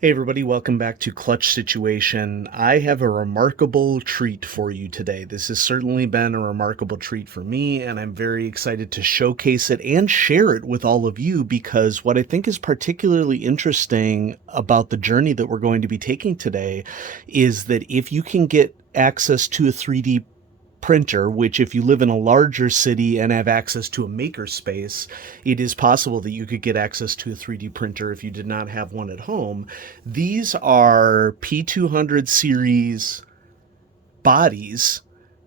Hey everybody, welcome back to Clutch Situation. I have a remarkable treat for you today. This has certainly been a remarkable treat for me, and I'm very excited to showcase it and share it with all of you because what I think is particularly interesting about the journey that we're going to be taking today is that if you can get access to a 3D printer, which if you live in a larger city and have access to a maker space, it is possible that you could get access to a 3D printer if you did not have one at home. These are P200 series bodies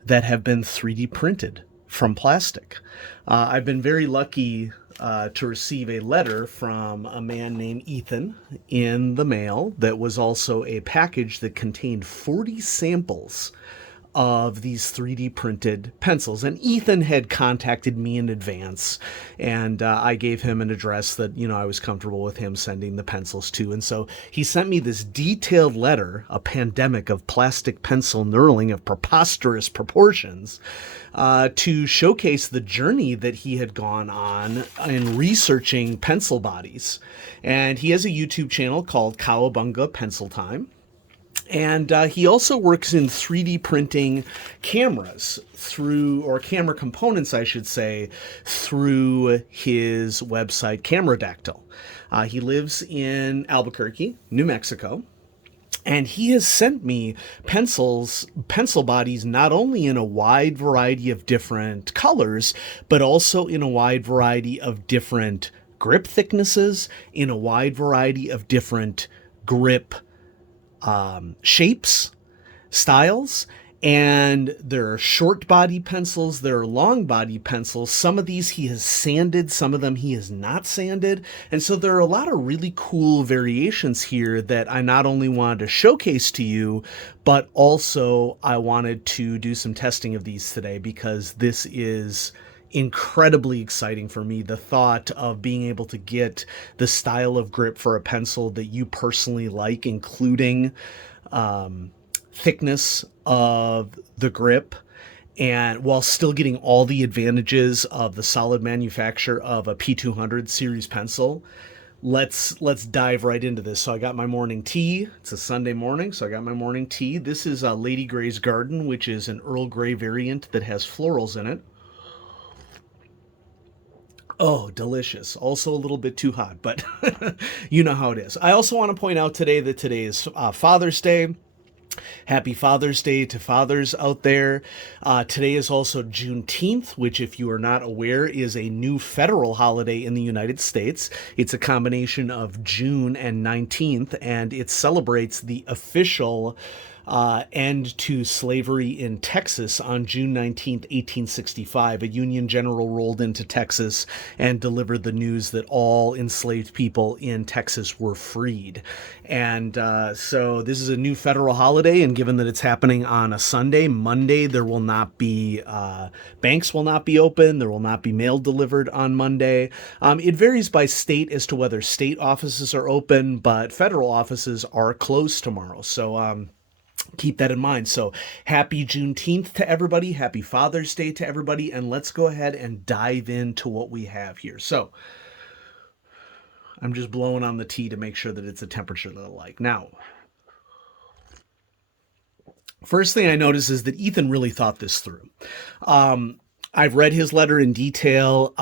that have been 3D printed from plastic. I've been very lucky to receive a letter from a man named Ethan in the mail that was also a package that contained 40 samples of these 3D printed pencils. And Ethan had contacted me in advance, and I gave him an address that, I was comfortable with him sending the pencils to. And so he sent me this detailed letter, a pandemic of plastic pencil knurling of preposterous proportions, to showcase the journey that he had gone on in researching pencil bodies. And he has a YouTube channel called Cowabunga Pencil Time. And he also works in 3D printing cameras or camera components, I should say, through his website, Cameradactyl. He lives in Albuquerque, New Mexico. And he has sent me pencil bodies, not only in a wide variety of different colors, but also in a wide variety of different grip thicknesses, in a wide variety of different grip shapes, styles, and there are short body pencils, there are long body pencils. Some of these he has sanded, some of them he has not sanded. And so there are a lot of really cool variations here that I not only wanted to showcase to you, but also I wanted to do some testing of these today because this is incredibly exciting for me. The thought of being able to get the style of grip for a pencil that you personally like, including thickness of the grip, and while still getting all the advantages of the solid manufacture of a P200 series pencil. Let's dive right into this. So I got my morning tea. It's a Sunday morning, so I got my morning tea. This is Lady Grey's Garden, which is an Earl Grey variant that has florals in it. Oh, delicious. Also a little bit too hot, but you know how it is. I also want to point out today that today is Father's Day. Happy Father's Day to fathers out there. Today is also Juneteenth, which, if you are not aware, is a new federal holiday in the United States. It's a combination of June and 19th, and it celebrates the official end to slavery in Texas on June 19th, 1865. A Union general rolled into Texas and delivered the news that all enslaved people in Texas were freed. And so this is a new federal holiday, and given that it's happening on a Sunday, Monday, there will not be, banks will not be open, there will not be mail delivered on Monday. It varies by state as to whether state offices are open, but federal offices are closed tomorrow. So, keep that in mind. So happy Juneteenth to everybody. Happy Father's Day to everybody. And let's go ahead and dive into what we have here. So I'm just blowing on the tea to make sure that it's a temperature that I like. Now, first thing I notice is that Ethan really thought this through. I've read his letter in detail.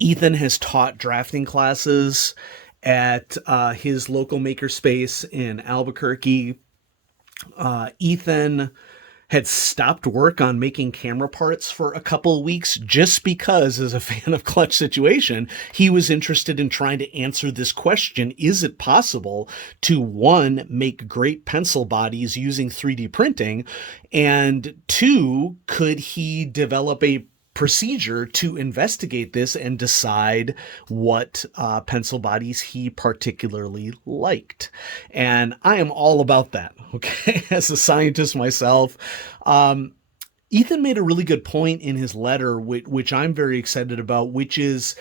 Ethan has taught drafting classes at his local makerspace in Albuquerque. Ethan had stopped work on making camera parts for a couple of weeks just because, as a fan of Clutch Situation, he was interested in trying to answer this question. Is it possible to, one, make great pencil bodies using 3D printing? And two, could he develop a procedure to investigate this and decide what pencil bodies he particularly liked? And I am all about that, okay? As a scientist myself, Ethan made a really good point in his letter, which I'm very excited about, which is,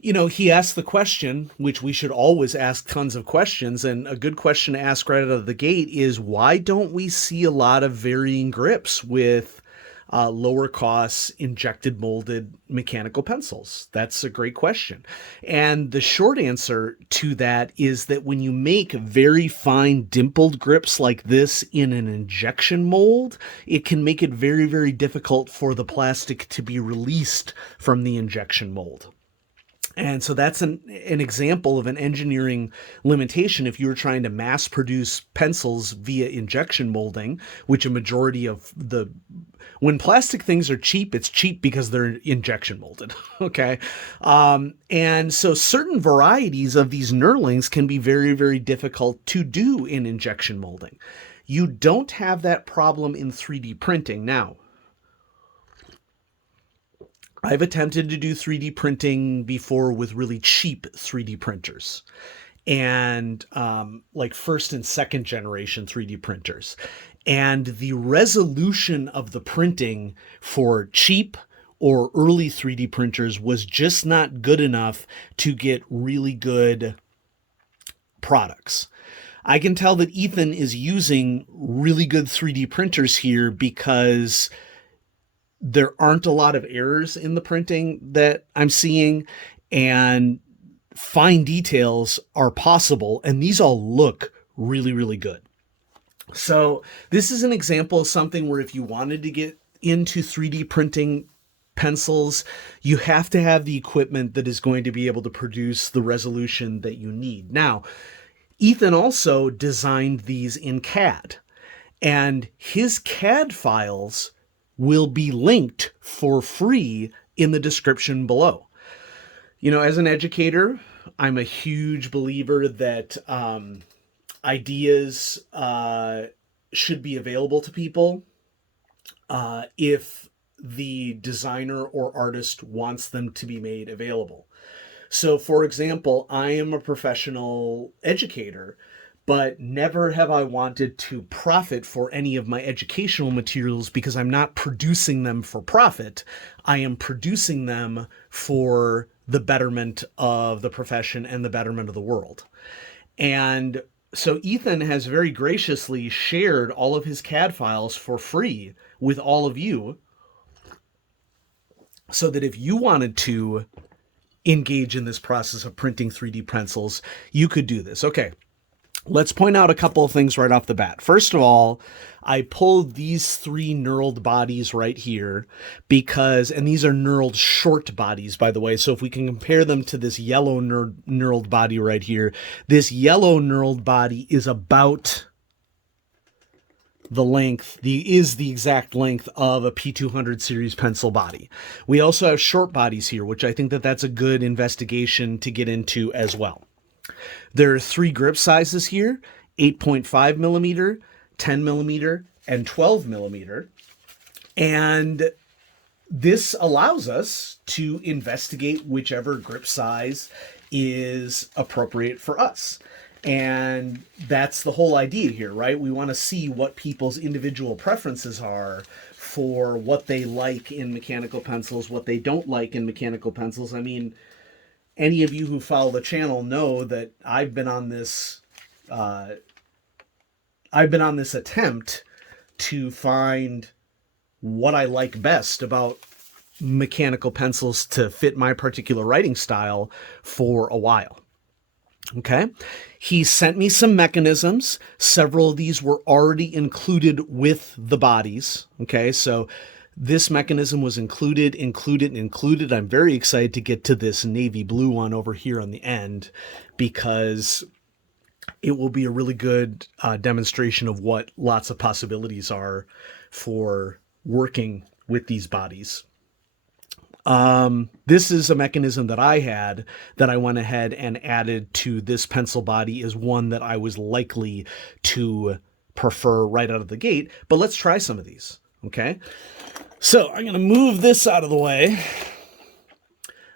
he asked the question, which we should always ask tons of questions, and a good question to ask right out of the gate is, why don't we see a lot of varying grips with lower cost injected molded mechanical pencils? That's a great question. And the short answer to that is that when you make very fine dimpled grips like this in an injection mold, it can make it very, very difficult for the plastic to be released from the injection mold. And so that's an example of an engineering limitation if you were trying to mass produce pencils via injection molding, which a majority of when plastic things are cheap, it's cheap because they're injection molded. Okay. And so certain varieties of these knurlings can be very, very difficult to do in injection molding. You don't have that problem in 3D printing. Now, I've attempted to do 3D printing before with really cheap 3D printers and like first and second generation 3D printers. And the resolution of the printing for cheap or early 3D printers was just not good enough to get really good products. I can tell that Ethan is using really good 3D printers here because there aren't a lot of errors in the printing that I'm seeing, and fine details are possible, and these all look really, really good. So this is an example of something where if you wanted to get into 3D printing pencils, you have to have the equipment that is going to be able to produce the resolution that you need. Now, Ethan also designed these in CAD, and his CAD files will be linked for free in the description below. You know, as an educator, I'm a huge believer that ideas should be available to people if the designer or artist wants them to be made available. So, for example, I am a professional educator, but never have I wanted to profit for any of my educational materials because I'm not producing them for profit. I am producing them for the betterment of the profession and the betterment of the world. And so Ethan has very graciously shared all of his CAD files for free with all of you, so that if you wanted to engage in this process of printing 3D pencils, you could do this. Okay. Let's point out a couple of things right off the bat. First of all, I pulled these 3 knurled bodies right here because, and these are knurled short bodies, by the way. So if we can compare them to this yellow knurled body right here, this yellow knurled body is about the length, is the exact length of a P200 series pencil body. We also have short bodies here, which I think that that's a good investigation to get into as well. There are 3 grip sizes here, 8.5 millimeter, 10 millimeter, and 12 millimeter. And this allows us to investigate whichever grip size is appropriate for us. And that's the whole idea here, right? We want to see what people's individual preferences are for what they like in mechanical pencils, what they don't like in mechanical pencils. I mean, any of you who follow the channel know that I've been on this attempt to find what I like best about mechanical pencils to fit my particular writing style for a while. Okay. He sent me some mechanisms. Several of these were already included with the bodies. Okay. So this mechanism was included. I'm very excited to get to this navy blue one over here on the end, because it will be a really good demonstration of what lots of possibilities are for working with these bodies. This is a mechanism that I had that I went ahead and added to this pencil body, is one that I was likely to prefer right out of the gate. But let's try some of these. Okay. So I'm going to move this out of the way.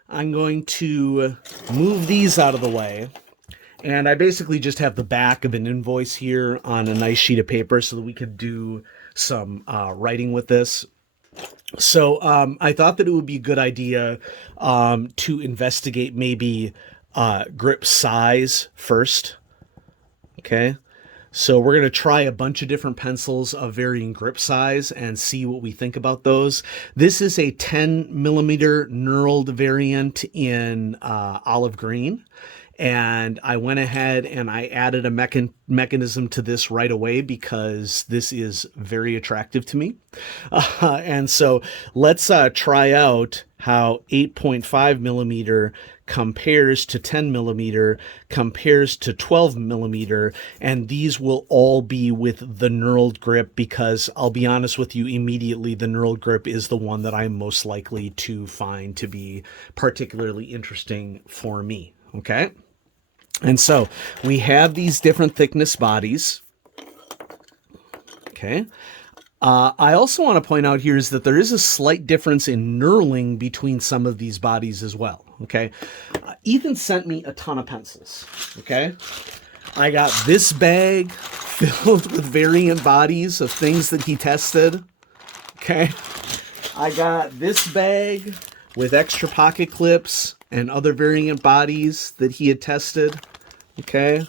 I'm going to move these out of the way. And I basically just have the back of an invoice here on a nice sheet of paper so that we could do some writing with this. So I thought that it would be a good idea to investigate maybe grip size first. Okay. So we're going to try a bunch of different pencils of varying grip size and see what we think about those. This is a 10 millimeter knurled variant in olive green. And I went ahead and I added a mechanism to this right away because this is very attractive to me. And so let's try out how 8.5 millimeter compares to 10 millimeter, compares to 12 millimeter, and these will all be with the knurled grip because I'll be honest with you, immediately the knurled grip is the one that I'm most likely to find to be particularly interesting for me. Okay. And so we have these different thickness bodies. Okay. I also want to point out here is that there is a slight difference in knurling between some of these bodies as well. Okay. Ethan sent me a ton of pencils. Okay. I got this bag filled with variant bodies of things that he tested. Okay. I got this bag with extra pocket clips and other variant bodies that he had tested. Okay.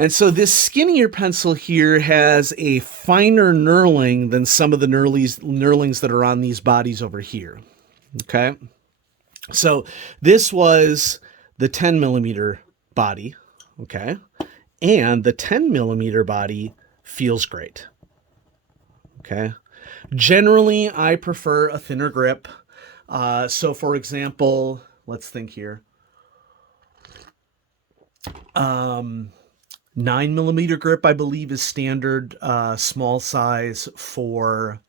And so this skinnier pencil here has a finer knurling than some of the knurlings that are on these bodies over here. Okay. So this was the 10 millimeter body. Okay. And the 10 millimeter body feels great. Okay. Generally, I prefer a thinner grip. So for example, let's think here. 9 millimeter grip, I believe, is standard small size for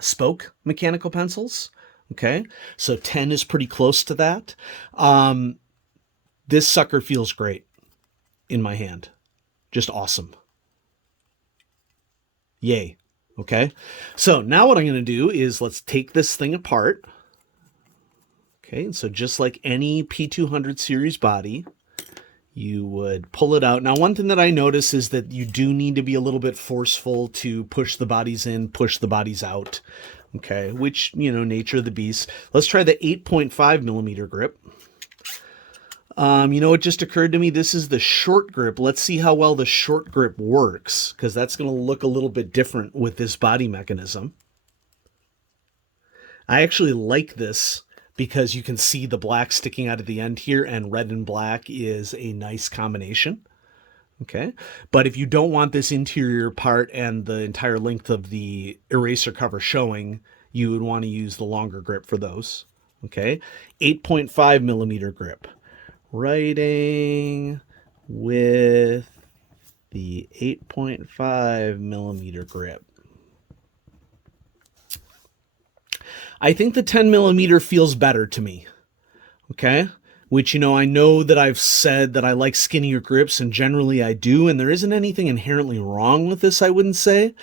spoke mechanical pencils. Okay, so 10 is pretty close to that. This sucker feels great in my hand. Just awesome. Yay. Okay, so now what I'm going to do is let's take this thing apart. Okay, and so just like any P200 series body, you would pull it out. Now, one thing that I notice is that you do need to be a little bit forceful to push the bodies in, push the bodies out. Okay, which, you know, nature of the beast. Let's try the 8.5 millimeter grip. You know, it just occurred to me, this is the short grip. Let's see how well the short grip works, because that's going to look a little bit different with this body mechanism. I actually like this because you can see the black sticking out of the end here, and red and black is a nice combination. Okay, but if you don't want this interior part and the entire length of the eraser cover showing, you would want to use the longer grip for those. Okay, 8.5 millimeter grip. Writing with the 8.5 millimeter grip. I think the 10 millimeter feels better to me. Okay, which, you know, I know that I've said that I like skinnier grips, and generally I do, and there isn't anything inherently wrong with this, I wouldn't say.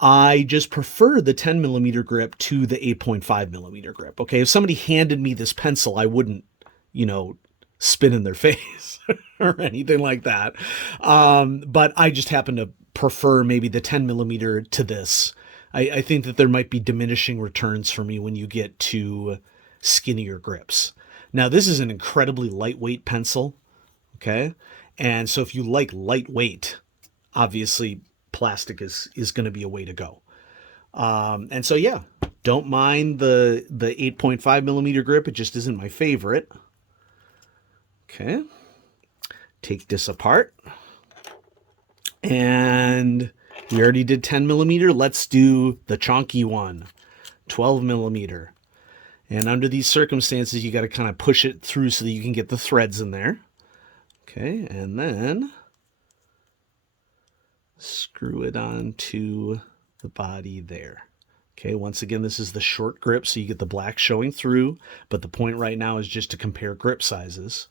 I just prefer the 10 millimeter grip to the 8.5 millimeter grip. Okay, if somebody handed me this pencil, I wouldn't, you know, spit in their face or anything like that. But I just happen to prefer maybe the 10 millimeter to this. I think that there might be diminishing returns for me when you get to skinnier grips. Now, this is an incredibly lightweight pencil, okay? And so if you like lightweight, obviously plastic is going to be a way to go. And so, yeah, don't mind the 8.5 millimeter grip. It just isn't my favorite. Okay, take this apart. And we already did 10 millimeter. Let's do the chonky one, 12 millimeter. And under these circumstances, you got to kind of push it through so that you can get the threads in there. Okay, and then screw it onto the body there. Okay, once again, this is the short grip, so you get the black showing through, but the point right now is just to compare grip sizes.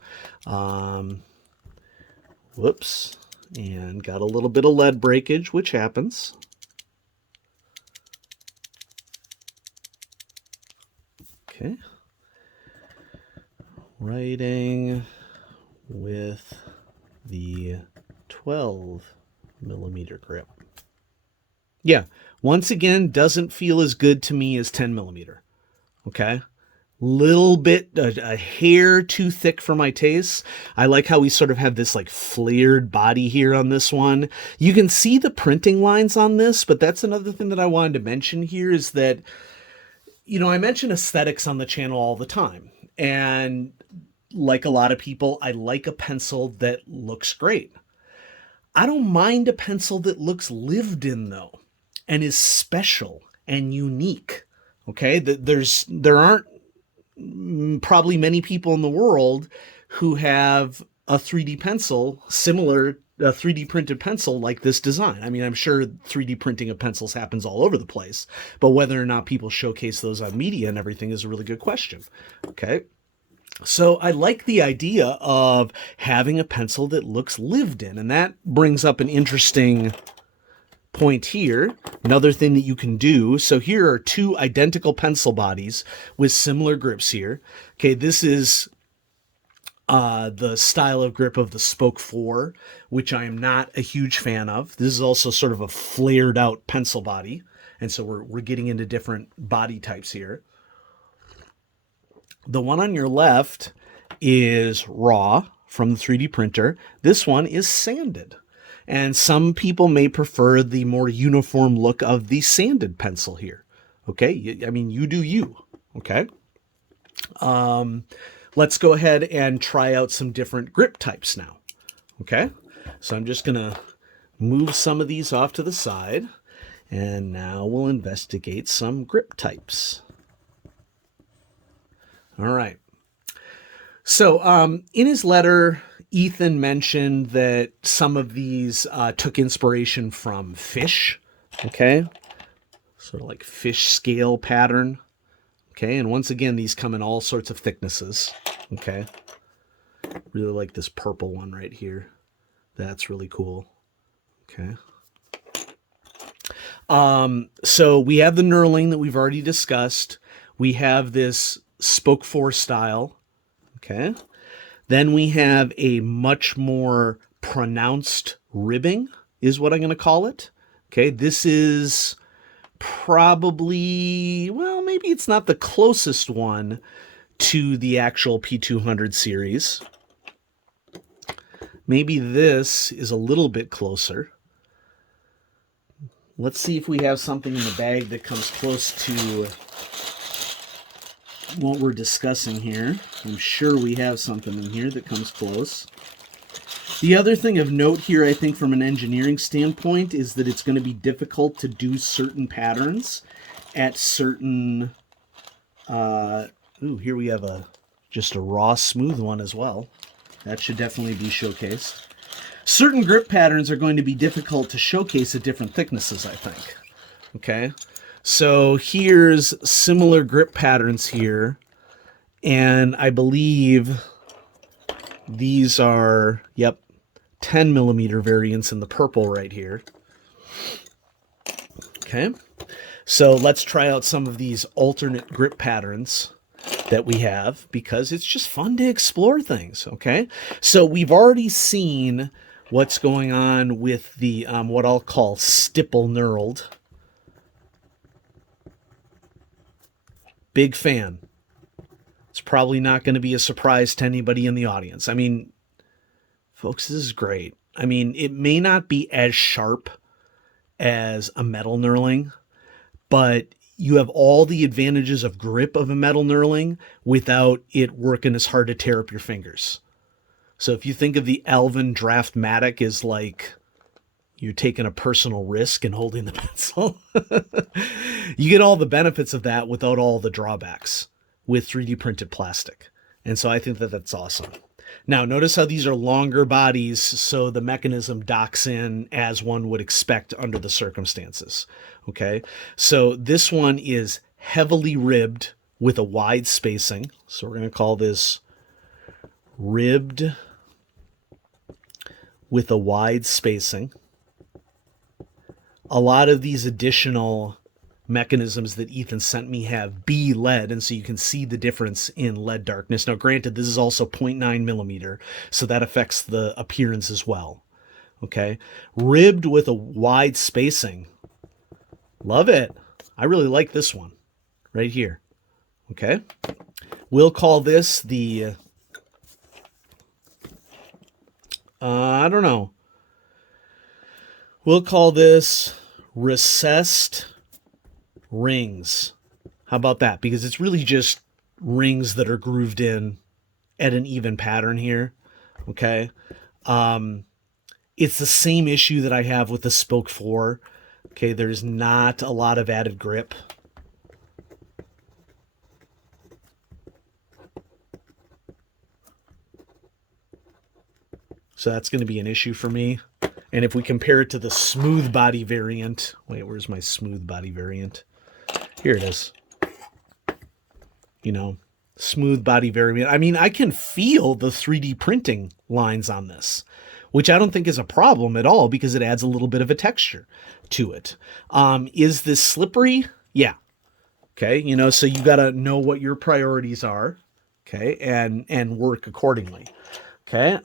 Whoops, and got a little bit of lead breakage, which happens. Okay, writing with the 12 millimeter grip. Yeah, once again, doesn't feel as good to me as 10 millimeter. Okay, little bit, a hair too thick for my taste. I like how we sort of have this like flared body here on this one. You can see the printing lines on this, but that's another thing that I wanted to mention here is that, you know, I mention aesthetics on the channel all the time. And like a lot of people, I like a pencil that looks great. I don't mind a pencil that looks lived in though, and is special and unique. Okay, there aren't probably many people in the world who have a 3D pencil similar, a 3D printed pencil like this design. I mean, I'm sure 3D printing of pencils happens all over the place, but whether or not people showcase those on media and everything is a really good question. Okay. So I like the idea of having a pencil that looks lived in, and that brings up an interesting point here. Another thing that you can do. So here are two identical pencil bodies with similar grips here. Okay, this is the style of grip of the Spoke 4, which I am not a huge fan of. This is also sort of a flared out pencil body. And so we're getting into different body types here. The one on your left is raw from the 3D printer. This one is sanded. And some people may prefer the more uniform look of the sanded pencil here. Okay, I mean, you do you. Okay. Let's go ahead and try out some different grip types now. Okay, so I'm just going to move some of these off to the side. And now we'll investigate some grip types. All right. So in his letter, Ethan mentioned that some of these took inspiration from fish, okay? Sort of like fish scale pattern, okay? And once again, these come in all sorts of thicknesses, okay? Really like this purple one right here. That's really cool, okay? So we have the knurling that we've already discussed. We have this Spoke 4 style, okay? Then we have a much more pronounced ribbing, is what I'm going to call it. Okay, this is probably, well, maybe it's not the closest one to the actual P200 series. Maybe this is a little bit closer. Let's see if we have something in the bag that comes close to what we're discussing here. I'm sure we have something in here that comes close. The other thing of note here, I think from an engineering standpoint, is that it's going to be difficult to do certain patterns at certain... here we have just a raw smooth one as well. That should definitely be showcased. Certain grip patterns are going to be difficult to showcase at different thicknesses, I think. Okay? So here's similar grip patterns here, and I believe these are, yep, 10 millimeter variants in the purple right here. Okay, so let's try out some of these alternate grip patterns that we have, because it's just fun to explore things, okay? So we've already seen what's going on with the, what I'll call stipple knurled. Big fan. It's probably not going to be a surprise to anybody in the audience. I mean, folks, this is great. I mean, it may not be as sharp as a metal knurling, but you have all the advantages of grip of a metal knurling without it working as hard to tear up your fingers. So if you think of the Alvin Draftmatic as like you're taking a personal risk in holding the pencil, you get all the benefits of that without all the drawbacks with 3D printed plastic. And so I think that that's awesome. Now, notice how these are longer bodies, so the mechanism docks in as one would expect under the circumstances. Okay, so this one is heavily ribbed with a wide spacing. So we're going to call this ribbed with a wide spacing. A lot of these additional mechanisms that Ethan sent me have B lead, and so you can see the difference in lead darkness. Now, granted, this is also 0.9 millimeter, so that affects the appearance as well. Okay, ribbed with a wide spacing. Love it. I really like this one right here. Okay. We'll call this the, I don't know. We'll call this recessed rings. How about that? Because it's really just rings that are grooved in at an even pattern here. Okay. It's the same issue that I have with the Spoke 4. Okay, there's not a lot of added grip. So that's going to be an issue for me. And if we compare it to the smooth body variant, wait, where's my smooth body variant? Here it is. You know, smooth body variant. I mean, I can feel the 3D printing lines on this, which I don't think is a problem at all because it adds a little bit of a texture to it. Is this slippery? Yeah. Okay. You know, so you got to know what your priorities are. Okay. And work accordingly. Okay.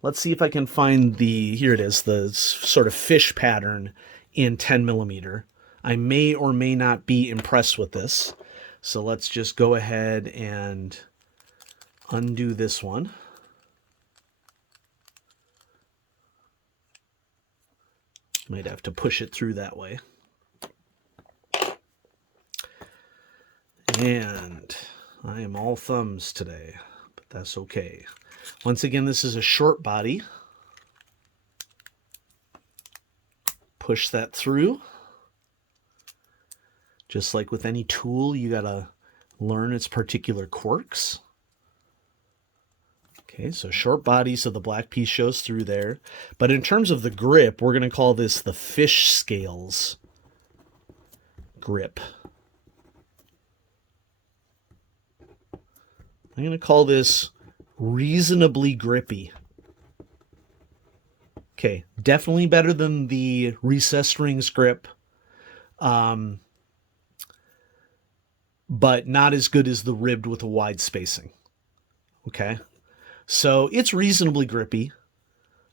Let's see if I can find here it is, the sort of fish pattern in 10 millimeter. I may or may not be impressed with this. So let's just go ahead and undo this one. Might have to push it through that way. And I am all thumbs today, but that's okay. Once again, this is a short body. Push that through. Just like with any tool, you gotta learn its particular quirks. Okay, so short body, so the black piece shows through there. But in terms of the grip, we're gonna call this the fish scales grip. I'm gonna call this reasonably grippy. Okay, definitely better than the recessed rings grip. But not as good as the ribbed with a wide spacing. Okay, so it's reasonably grippy.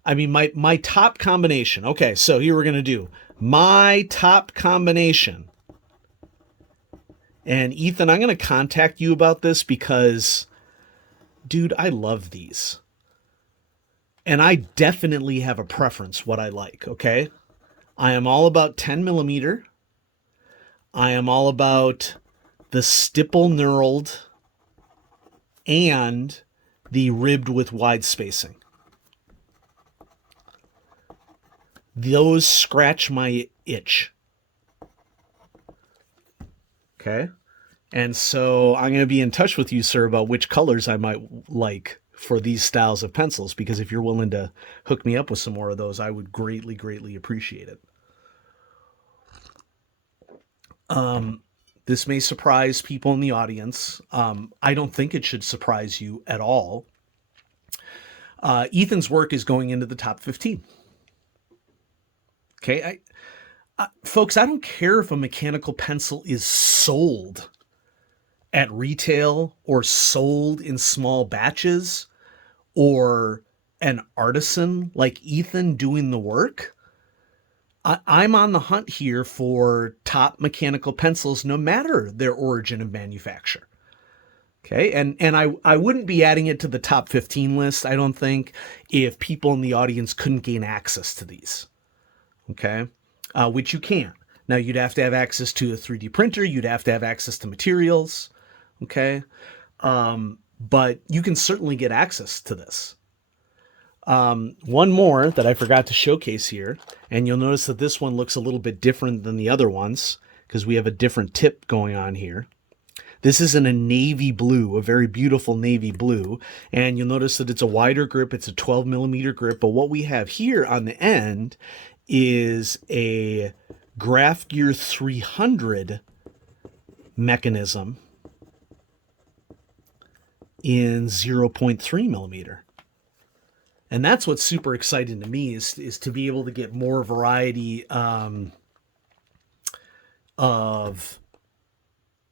I mean, my top combination. Okay, so here we're going to do my top combination. And Ethan, I'm going to contact you about this because, dude, I love these. And I definitely have a preference what I like, okay? I am all about 10 millimeter. I am all about the stipple knurled and the ribbed with wide spacing. Those scratch my itch. Okay? And so I'm going to be in touch with you, sir, about which colors I might like for these styles of pencils, because if you're willing to hook me up with some more of those, I would greatly, greatly appreciate it. This may surprise people in the audience. I don't think it should surprise you at all. Ethan's work is going into the top 15. Okay, folks, I don't care if a mechanical pencil is sold at retail or sold in small batches or an artisan like Ethan doing the work. I'm on the hunt here for top mechanical pencils, no matter their origin of manufacture. Okay, and I wouldn't be adding it to the top 15 list, I don't think, if people in the audience couldn't gain access to these. Okay, which you can. Now, you'd have to have access to a 3D printer. You'd have to have access to materials. Okay, but you can certainly get access to this. One more that I forgot to showcase here, and you'll notice that this one looks a little bit different than the other ones because we have a different tip going on here. This is in a navy blue, a very beautiful navy blue, and you'll notice that it's a wider grip. It's a 12 millimeter grip, but what we have here on the end is a GraphGear 300 mechanism in 0.3 millimeter. And that's what's super exciting to me is to be able to get more variety of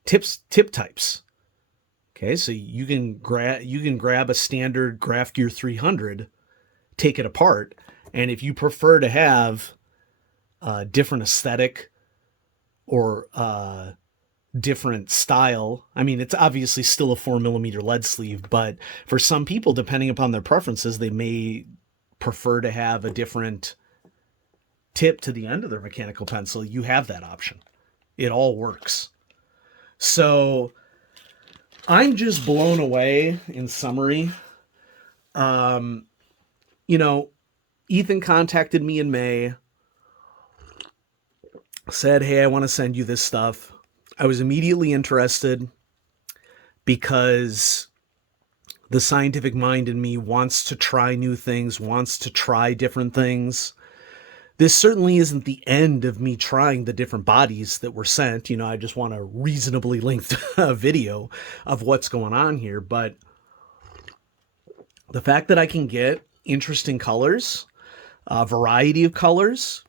tip types. Okay, so you can grab a standard GraphGear 300, take it apart, and if you prefer to have a different aesthetic or different style. I mean, it's obviously still a 4mm lead sleeve, but for some people, depending upon their preferences, they may prefer to have a different tip to the end of their mechanical pencil. You have that option. It all works. So I'm just blown away in summary. You know, Ethan contacted me in May, said, hey, I want to send you this stuff. I was immediately interested because the scientific mind in me wants to try new things, wants to try different things. This certainly isn't the end of me trying the different bodies that were sent. You know, I just want a reasonably length video of what's going on here. But the fact that I can get interesting colors, a variety of colors,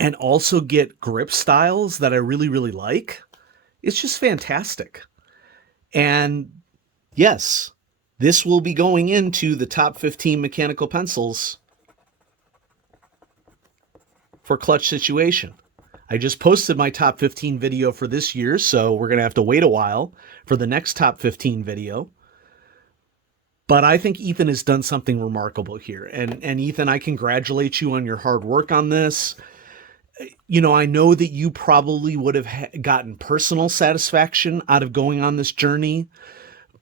and also get grip styles that I really, really like, it's just fantastic. And yes, this will be going into the top 15 mechanical pencils for Clutch Situation. I just posted my top 15 video for this year, so we're going to have to wait a while for the next top 15 video. But I think Ethan has done something remarkable here. And Ethan, I congratulate you on your hard work on this. You know, I know that you probably would have gotten personal satisfaction out of going on this journey,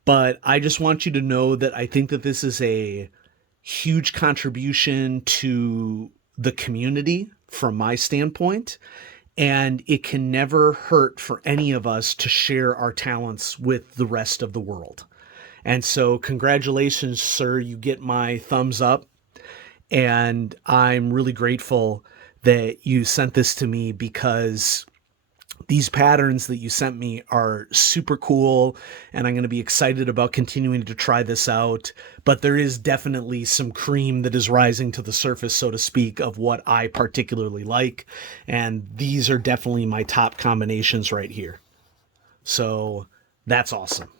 but I just want you to know that I think that this is a huge contribution to the community from my standpoint, and it can never hurt for any of us to share our talents with the rest of the world. And so congratulations, sir, you get my thumbs up, and I'm really grateful that you sent this to me, because these patterns that you sent me are super cool, and I'm going to be excited about continuing to try this out. But there is definitely some cream that is rising to the surface, so to speak, of what I particularly like. And these are definitely my top combinations right here. So that's awesome.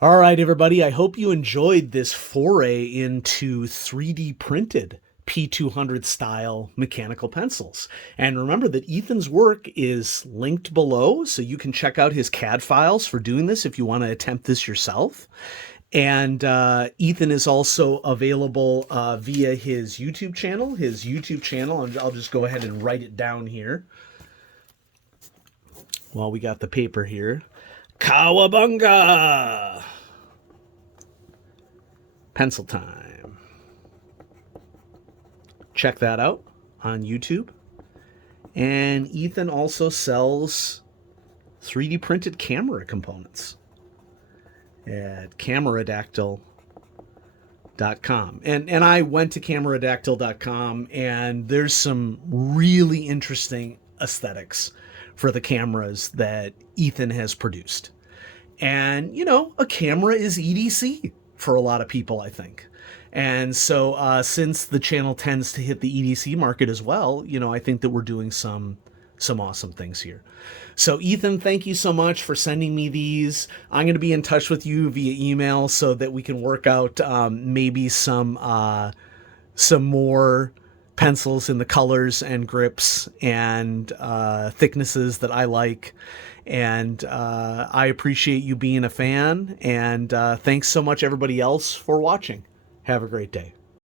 All right, everybody, I hope you enjoyed this foray into 3D printed P200 style mechanical pencils. And remember that Ethan's work is linked below, so you can check out his CAD files for doing this if you want to attempt this yourself. And Ethan is also available via his YouTube channel. I'll just go ahead and write it down here while we got the paper here. Cowabunga! Pencil time. Check that out on YouTube. And Ethan also sells 3D printed camera components at cameradactyl.com. And I went to cameradactyl.com, and there's some really interesting aesthetics for the cameras that Ethan has produced. And, you know, a camera is EDC for a lot of people, I think. And so since the channel tends to hit the EDC market as well, you know, I think that we're doing some awesome things here. So Ethan, thank you so much for sending me these. I'm going to be in touch with you via email so that we can work out maybe some more pencils in the colors and grips and thicknesses that I like. And I appreciate you being a fan. And thanks so much, everybody else, for watching. Have a great day.